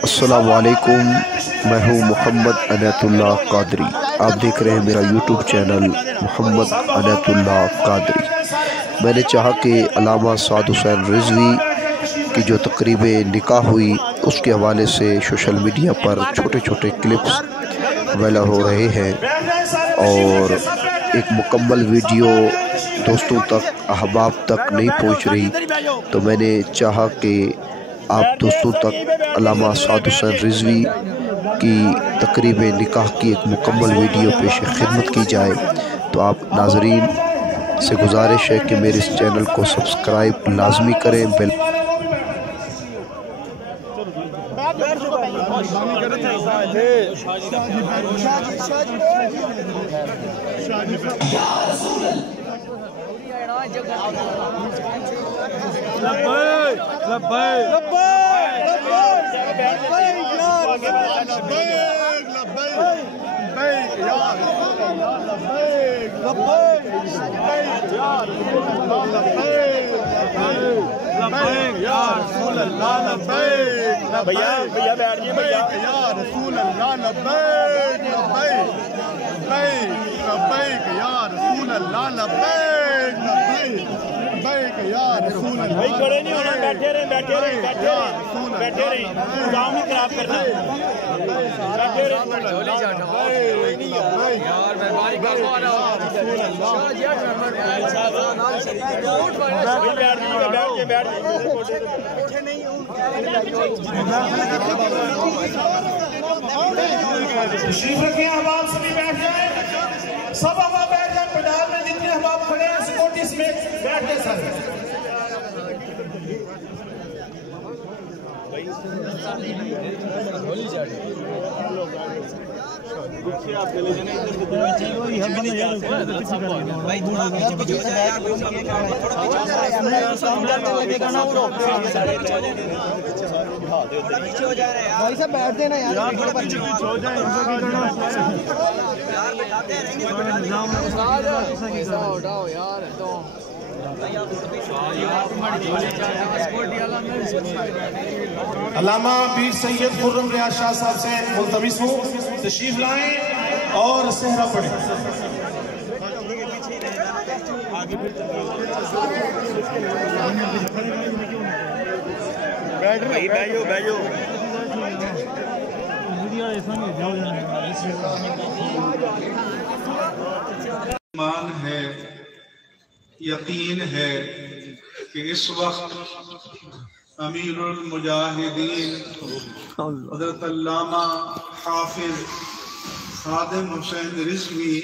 السلام علیکم، میں ہوں محمد عنایت اللہ قادری۔ آپ دیکھ رہے ہیں میرا یوٹیوب چینل محمد عنایت اللہ قادری۔ میں نے چاہا کہ علامہ سعد حسین رضوی کی جو تقریب نکاح ہوئی اس کے حوالے سے سوشل میڈیا پر چھوٹے چھوٹے کلپس وائرل ہو رہے ہیں اور ایک مکمل ویڈیو دوستوں تک احباب تک نہیں پہنچ رہی، تو میں نے چاہا کہ آپ دوستوں تک علامہ سعد حسین رضوی کی تقریب نکاح کی ایک مکمل ویڈیو پیش خدمت کی جائے۔ تو آپ ناظرین سے گزارش ہے کہ میرے اس چینل کو سبسکرائب لازمی کریں، بیل تشریف رکھیں، احباب سبھی بیٹھ جائیں، سب احباب بیٹھ جائیں، پنڈال میں جتنے احباب کھڑے ہیں سپورٹی سمیت بیٹھ جائیں سارے۔ بھائی صاحب بیٹھ دینا یار، علامہ پیر سید خرم ریاض شاہ صاحب سے ملتمس ہوں تشریف لائیں اور صحرا پڑھیں۔ ایمان ہے، یقین ہے کہ اس وقت امیر المجاہدین حضرت علامہ حافظ خادم حسین رضوی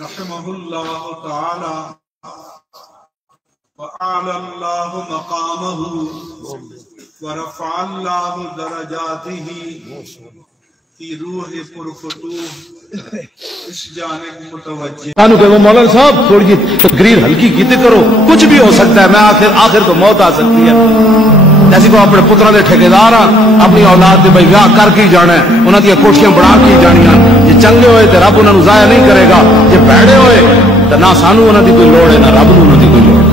رحمہ اللہ تعالی وَأَعْلَى اللَّهُ مَقَامَهُ وَرَفَعَ اللَّهُ دَرَجَاتِهِ کی روح پرفتوح اس جانب متوجہ۔ کانو کہ وہ مولانا صاحب تھوڑی تقریر ہلکی کیتے کرو، کچھ بھی ہو سکتا ہے، میں آخر تو موت آ سکتی ہے۔ جیسے کو اپنے پتروں دے ٹھیکیدار اپنی اولاد دے بھائی ویاہ کر کے جانا ہے، انہاں دی کوٹھیاں بنا کے جانیاں، جے چنگے ہوئے تے رب انہاں نوں ضائع نہیں کرے گا، جے بھڑے ہوئے تے نہ سانو انہاں دی کوئی لوڑ ہے نہ رب نوں انہاں دی کوئی لوڑ ہے۔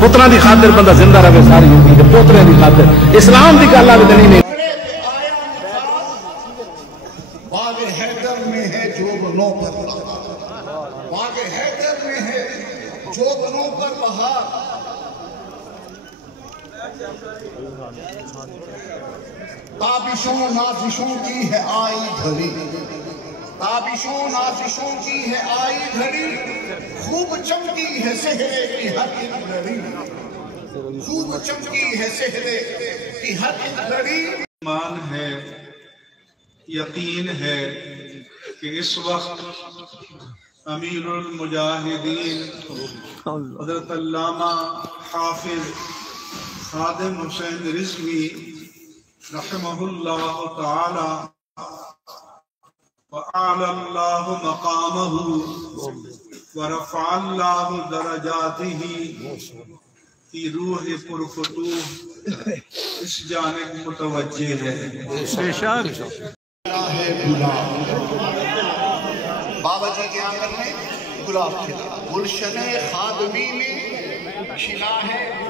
پتروں دی خاطر بندہ زندہ رہے ساری زندگی تے پوترے دی خاطر اسلام دی گل آوے تے نہیں۔ باغ حیدر میں ہے جو بنوں پر باغ حیدر میں ہے جو بنوں پر بہار، تابشوں نازشوں کی ہے آئی گھڑی، تابشوں نازشوں کی ہے آئی گھڑی، خوب چمکی ہے سہرے کی ہر ایک لڑی، خوب چمکی ہے سہرے کی ہر ایک لڑی۔ ایمان ہے، یقین ہے کہ اس وقت امیر المجاہدین حضرت علامہ حافظ خادم حسین رضوی رحمہ اللہ تعالی وَأَعْلَى اللَّهُ مَقَامَهُ وَرَفَعَ اللَّهُ دَرَجَاتِهِ کی روح پرفتوح اس جانب متوجہ ہے۔ بے شک بابا جی کے آنگن میں گلاب کھلا، گلشن خادمی میں کھلا ہے